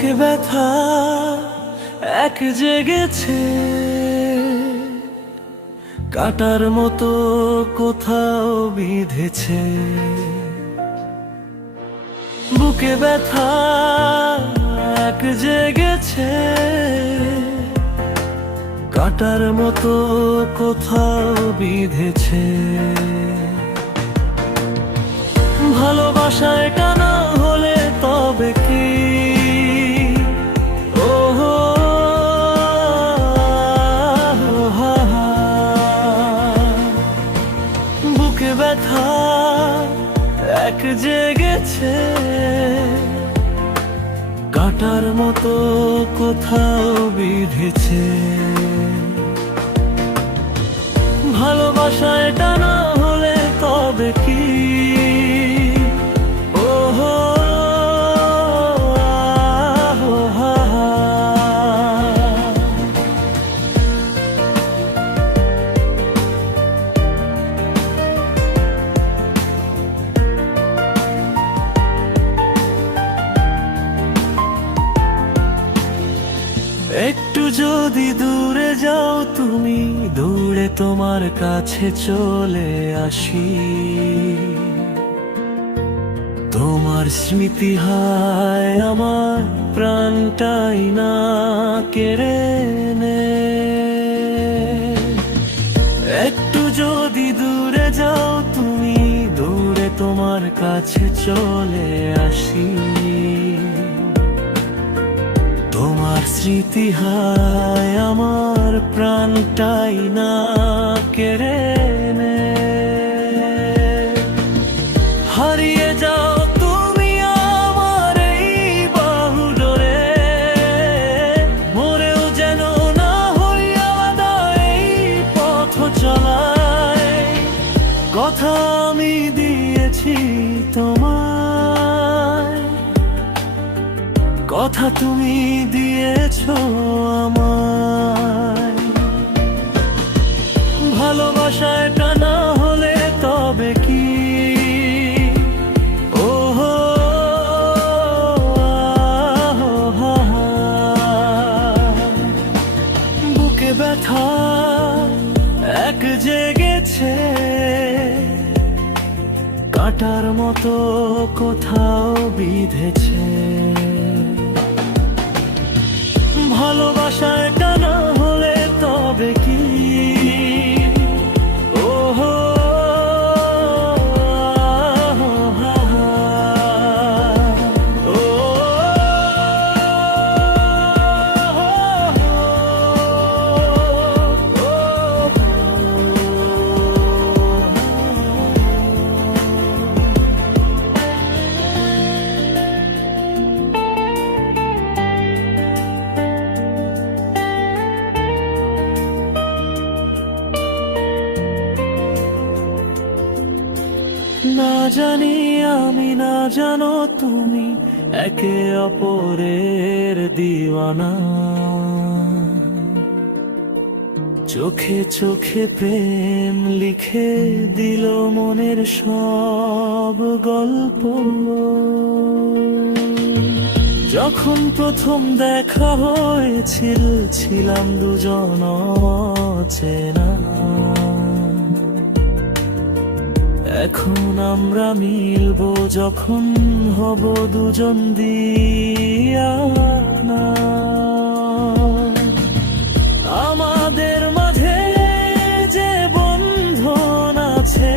বুকে ব্যথা এক জেগেছে, কাটার মতো কোথাও বিঁধেছে। বুকে ব্যথা এক জেগেছে, কাটার মতো কোথাও বিঁধেছে। ভালোবাসা এটা না হলে তবে কি? বুকে ব্যথা এক জেগেছে, কাটার মতো কোথাও বিঁধেছে। ভালোবাসা এটা না হলে তবে কি? একটু যদি দূরে যাও তুমি, দূরে তোমার কাছে চলে আসি। তোমার স্মৃতি হায় আমার প্রাণটাই না কেড়ে নে। একটু যদি দূরে যাও তুমি, দূরে তোমার কাছে চলে আসি। তোমার স্মৃতি হায় আমার প্রাণটাই না কেড়ে নে। হারিয়ে যাও তুমি আমার এই বাহু ডোরে, মরেও যেন না হই আলাদা এই পথ চলায়। কথা আমি দিয়েছি তোমায়, কথা তুমি দিয়েছো আমায়। ভালোবাসা এটা না হলে তবে কি? বুকে ব্যথা এক জেগেছে, কাটার মতো কোথাও বিঁধেছে। ভালোবাসা এটা না হলে তবে কি? না জানি আমি, না জানো তুমি, একে অপরের দিওয়ানা। চোখে চোখে প্রেম লিখে দিল মনের সব গল্প। যখন প্রথম দেখা হয়েছিল, ছিলাম দুজন অচেনা। এখন আমরা মিলবো যখন হব দুজন দিওয়ানা। আমাদের মাঝে যে বন্ধন আছে,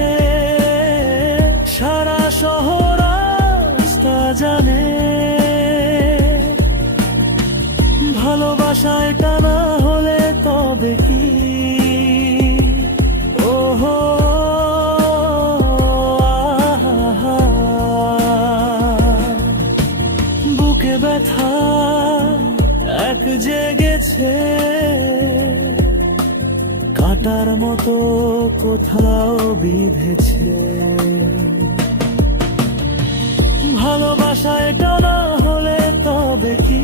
সারা শহর আজ তা জানে। ভালোবাসা এটা না হলে তবে কি? বুকে ব্যথা এক জেগেছে, কাটার মতো কোথাও বিঁধেছে। ভালোবাসা এটা না হলে তবে কি?